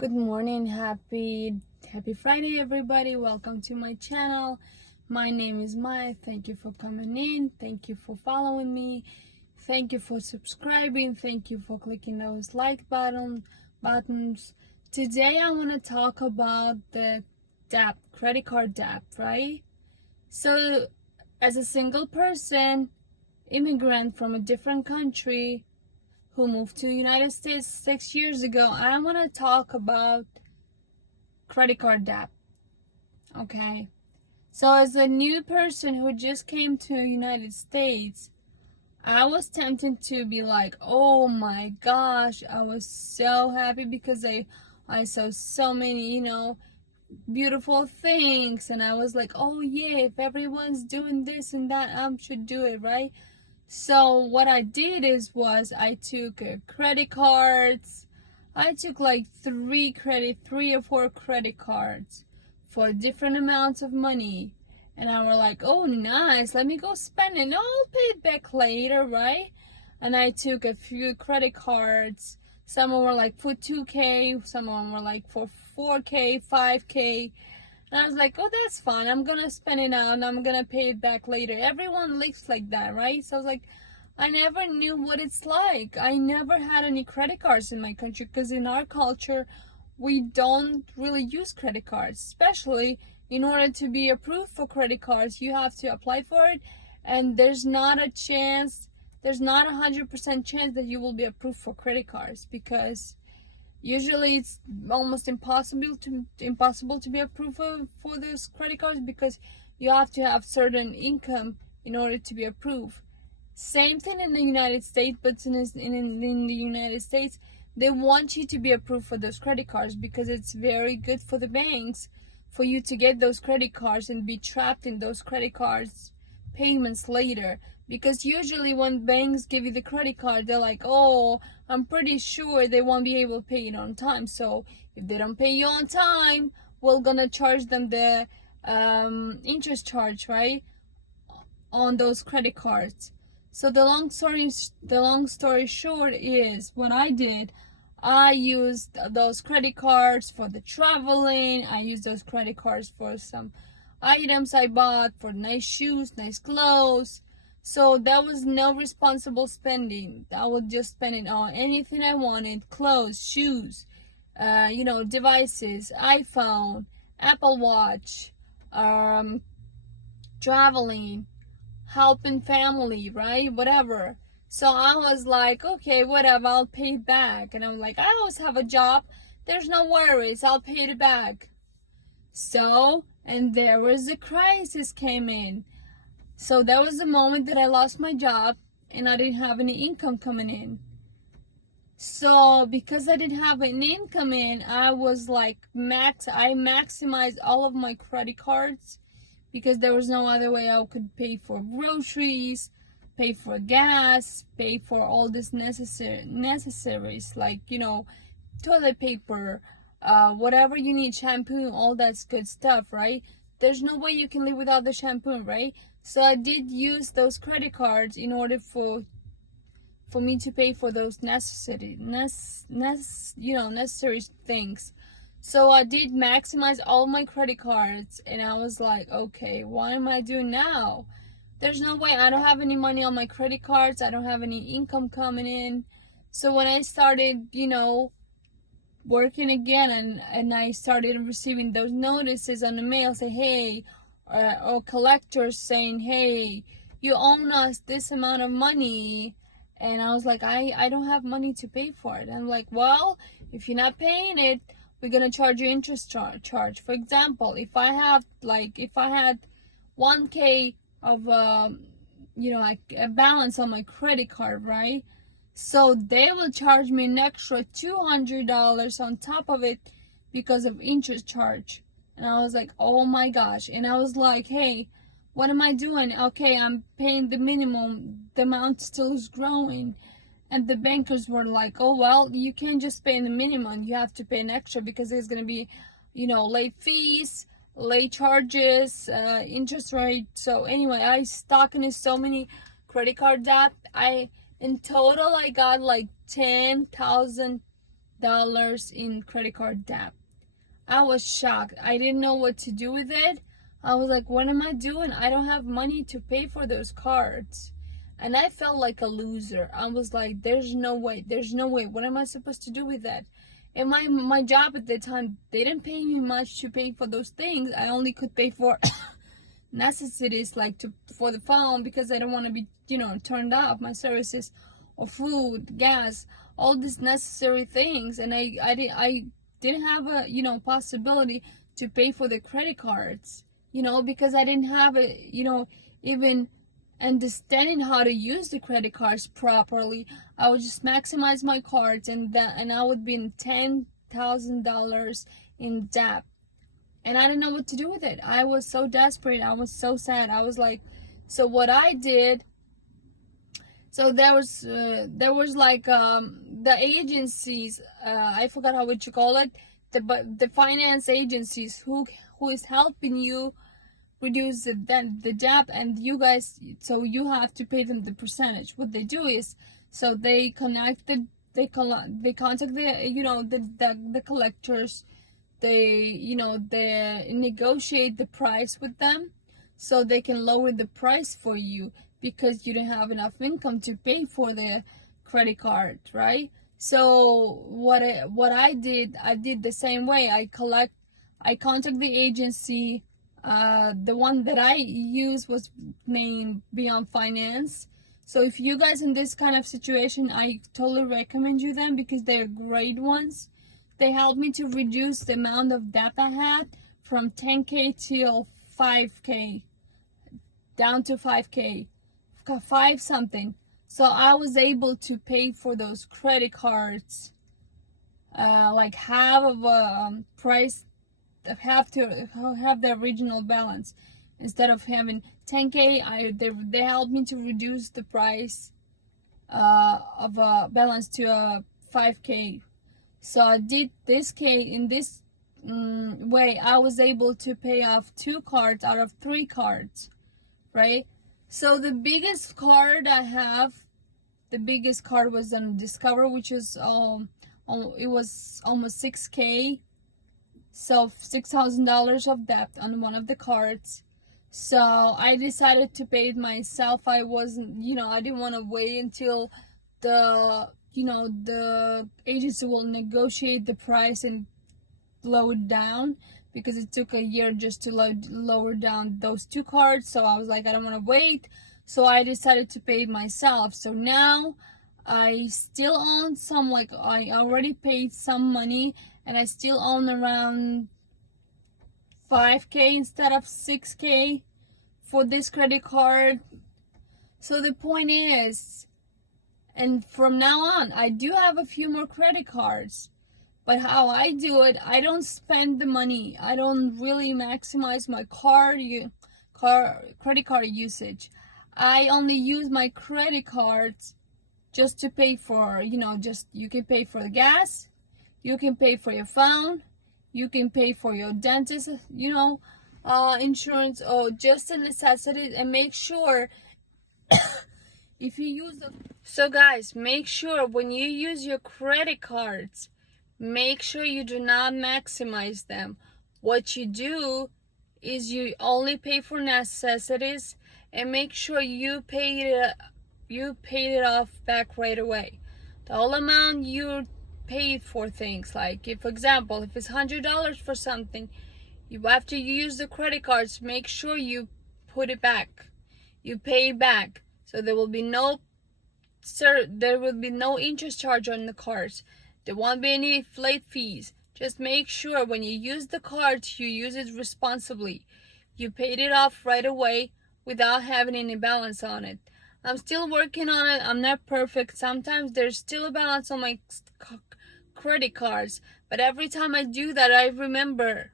Good morning, happy Friday, everybody. Welcome to my channel. My name is Maya. Thank you for coming in. Thank you for following me. Thank you for subscribing. Thank you for clicking those buttons. Today I want to talk about the debt, credit card debt, right? So, as a single person, immigrant from a different country, who moved to the United States 6 years ago, I want to talk about credit card debt. Okay. So as a new person who just came to the United States, I was tempted to be like, oh my gosh, I was so happy because I saw so many, beautiful things, and I was like, oh yeah, if everyone's doing this and that, I should do it, right? So what I did was I took credit cards. I took like three or four credit cards for different amounts of money. And I was like, oh nice, let me go spend it. I'll pay it back later, right? And I took a few credit cards. Some were like for 2K, some of them were like for 4K, 5K. And I was like, oh, that's fine. I'm going to spend it now and I'm going to pay it back later. Everyone lives like that, right? So I was like, I never knew what it's like. I never had any credit cards in my country because in our culture, we don't really use credit cards. Especially in order to be approved for credit cards, you have to apply for it. And there's not a 100% chance that you will be approved for credit cards because usually it's almost impossible to be approved for those credit cards because you have to have certain income in order to be approved. Same thing in the United States, but in the United States, they want you to be approved for those credit cards because it's very good for the banks for you to get those credit cards and be trapped in those credit cards payments later. Because usually when banks give you the credit card, they're like, oh, I'm pretty sure they won't be able to pay it on time. So if they don't pay you on time, we're gonna charge them the interest charge, right, on those credit cards. So the long story short is what I did. I used those credit cards for the traveling. I used those credit cards for some items I bought, for nice shoes, nice clothes. So that was no responsible spending. I would just spend it on anything I wanted: clothes, shoes, devices, iPhone, Apple Watch, traveling, helping family, right? Whatever. So I was like, okay, whatever, I'll pay it back. And I'm like, I always have a job. There's no worries, I'll pay it back. So, and there was the crisis came in. So that was the moment that I lost my job and I didn't have any income coming in. So because I didn't have any income in, I was like I maximized all of my credit cards because there was no other way I could pay for groceries, pay for gas, pay for all this necessaries like, toilet paper, whatever you need, shampoo, all that good stuff, right? There's no way you can live without the shampoo, right? So I did use those credit cards in order for me to pay for those necessary things. So I did maximize all my credit cards, and I was like, okay, what am I doing now? There's no way. I don't have any money on my credit cards. I don't have any income coming in. So when I started, working again and I started receiving those notices on the mail, say, hey, or collectors saying, hey, you owe us this amount of money. And I was like, I don't have money to pay for it. And I'm like, well, if you're not paying it, we're gonna charge you interest charge. For example, if I had 1K of like a balance on my credit card, right? So they will charge me an extra $200 on top of it because of interest charge. And I was like, oh my gosh. And I was like, hey, what am I doing? Okay, I'm paying the minimum. The amount still is growing. And the bankers were like, oh, well, you can't just pay the minimum. You have to pay an extra because there's going to be, late fees, late charges, interest rate. So anyway, I stuck in so many credit card debt. In total, I got like $10,000 in credit card debt. I was shocked. I didn't know what to do with it. I was like, what am I doing? I don't have money to pay for those cards. And I felt like a loser. I was like, there's no way. What am I supposed to do with that? And my job at the time, they didn't pay me much to pay for those things. I only could pay for necessities like for the phone, because I don't want to be, turned off my services, or food, gas, all these necessary things. And I didn't have a possibility to pay for the credit cards, because I didn't have even understanding how to use the credit cards properly. I would just maximize my cards, and I would be in $10,000 in debt, and I didn't know what to do with it. I was so desperate. I was so sad. I was like, so what I did. So there was like the agencies. I forgot how would you call it. The finance agencies who is helping you reduce the debt, and you guys, so you have to pay them the percentage. What they do is, so they contact the the collectors. They negotiate the price with them, so they can lower the price for you, because you don't have enough income to pay for the credit card, right? So what I did the same way. I contact the agency. The one that I used was named Beyond Finance. So if you guys in this kind of situation, I totally recommend you them, because they're great ones. They helped me to reduce the amount of debt I had from 10K till 5K, down to 5K, 5 something. So I was able to pay for those credit cards, like half of a price, have to have the original balance. Instead of having 10K, they helped me to reduce the price of a balance to 5K. So I did this in this way. I was able to pay off 2 cards out of 3 cards, right? So the biggest card I have, the biggest card was on Discover, which is it was almost 6K. So $6,000 of debt on one of the cards. So I decided to pay it myself. I wasn't, I didn't want to wait until the agency will negotiate the price and lower it down, because it took a year just to lower down those 2 cards. So I was like, I don't want to wait. So I decided to pay it myself. So now I still own some, like I already paid some money, and I still own around 5K instead of 6K for this credit card. So the point is, and from now on, I do have a few more credit cards, but how I do it, I don't spend the money. I don't really maximize my credit card usage. I only use my credit cards just to pay for, you can pay for the gas, you can pay for your phone, you can pay for your dentist, insurance, or just a necessity. And make sure if you use them. So guys, make sure when you use your credit cards, make sure you do not maximize them. What you do is you only pay for necessities, and make sure you paid it off back right away. The whole amount you paid for things, like if, for example, if it's $100 for something, after you use the credit cards, make sure you put it back. You pay back, so there will be no interest charge on the cards. There won't be any late fees. Just make sure when you use the cards, you use it responsibly. You paid it off right away without having any balance on it. I'm still working on it. I'm not perfect. Sometimes there's still a balance on my credit cards, but every time I do that, I remember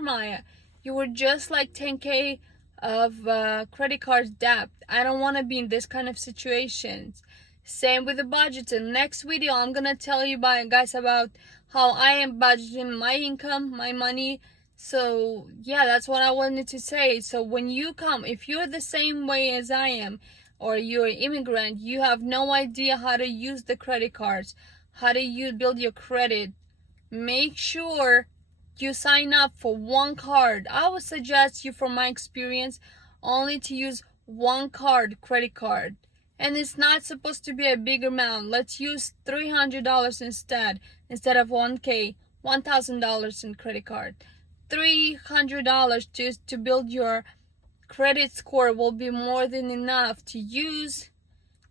Maya, you were just like 10K of credit card debt. I don't want to be in this kind of situations. Same with the budget. In the next video, I'm gonna tell you guys about how I am budgeting my income, my money. So yeah, that's what I wanted to say. So when you come, if you're the same way as I am, or you're an immigrant, you have no idea how to use the credit cards, how do you build your credit. Make sure you sign up for one card. I would suggest you, from my experience, only to use one card, credit card. And it's not supposed to be a big amount. Let's use $300 instead of $1,000 in credit card. $300 just to build your credit score will be more than enough to use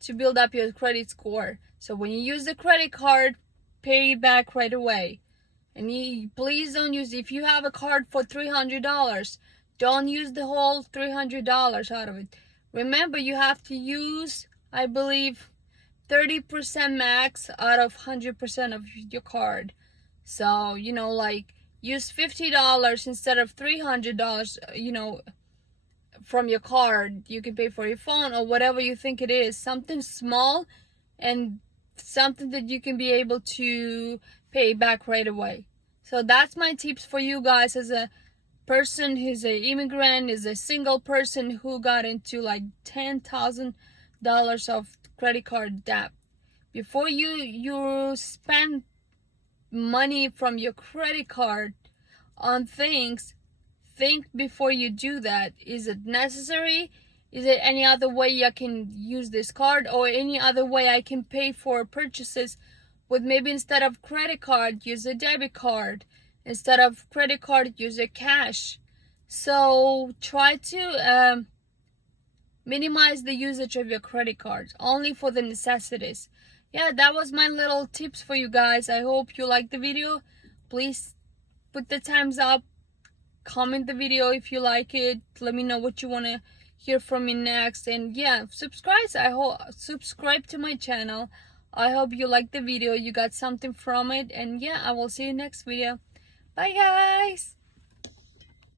to build up your credit score. So when you use the credit card, pay it back right away. And please don't use, if you have a card for $300, don't use the whole $300 out of it. Remember, you have to use, I believe, 30% max out of 100% of your card. So, like, use $50 instead of $300, from your card. You can pay for your phone or whatever you think it is. Something small and something that you can be able to pay back right away. So that's my tips for you guys as a person who's an immigrant, is a single person who got into like $10,000 of credit card debt. Before you spend money from your credit card on things, think before you do that. Is it necessary? Is there any other way I can use this card, or any other way I can pay for purchases with, maybe instead of credit card, use a debit card. Instead of credit card, use a cash. So try to minimize the usage of your credit cards, only for the necessities. Yeah, that was my little tips for you guys. I hope you liked the video. Please put the thumbs up, comment the video if you like it, let me know what you want to hear from me next, and yeah, subscribe to my channel. I hope you liked the video, you got something from it, and yeah, I will see you next video. Bye guys.